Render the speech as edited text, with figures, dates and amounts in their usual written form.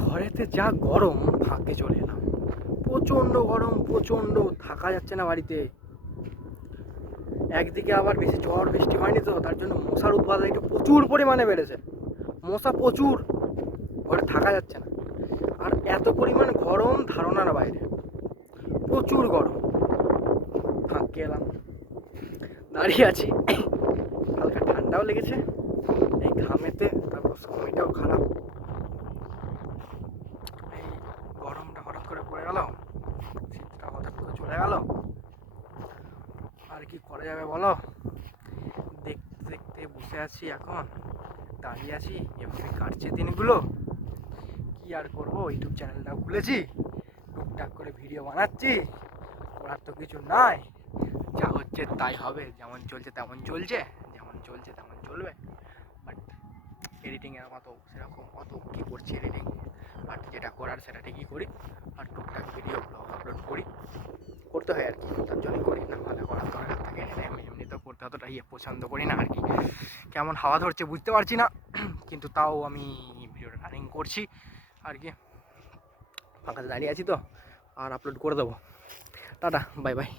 ঘরেতে যা গরম, ফাঁকে চলে এলাম। প্রচণ্ড গরম, প্রচণ্ড, থাকা যাচ্ছে না বাড়িতে। একদিকে আবার বেশি ঝড় বৃষ্টি হয়নি তো, তার জন্য মশার উৎপাত একটু প্রচুর পরিমাণে বেড়েছে। মশা প্রচুর, ঘরে থাকা যাচ্ছে না। আর এত পরিমাণ গরম ধারণার বাইরে, প্রচুর গরম। ফাঁকে এলাম, দাঁড়িয়ে আছি। হালকা ঠান্ডাও লেগেছে এই ঘামেতে, তারপর সময়টাও খারাপ। এই গরমটা হঠাৎ করে পড়ে গেল, শীতটা হঠাৎ করে চলে গেল, আর কি করা যাবে বলো? দেখতে দেখতে বসে আছি, এখন দাঁড়িয়ে আছি, এভাবে কাটছে দিনগুলো। কি আর করবো, ইউটিউব চ্যানেলটা খুলেছি, টুকটাক করে ভিডিও বানাচ্ছি, করার তো কিছু নাই। যা হচ্ছে তাই হবে, যেমন চলছে তেমন চলছে, যেমন চলছে তেমন চলবে। বাট এডিটিংয়ের মতো সেরকম অত কী করছি এডিটিং, বাট যেটা করার সেটা ঠিকই করি। আর টুকটাক ভিডিও ব্লগ আপলোড করি, করতে হয় আর কি, তার জন্য করি, না হলে করার দরকার থাকে। এমনি তো করতে অতটা পছন্দ করি না আর কি। কেমন হাওয়া ধরছে বুঝতে পারছি না, কিন্তু তাও আমি ভিডিওটা রানিং করছি আর কি। ফাঁকাতে দাঁড়িয়ে আছি তো, আর আপলোড করে দেবো। Tata, bye bye.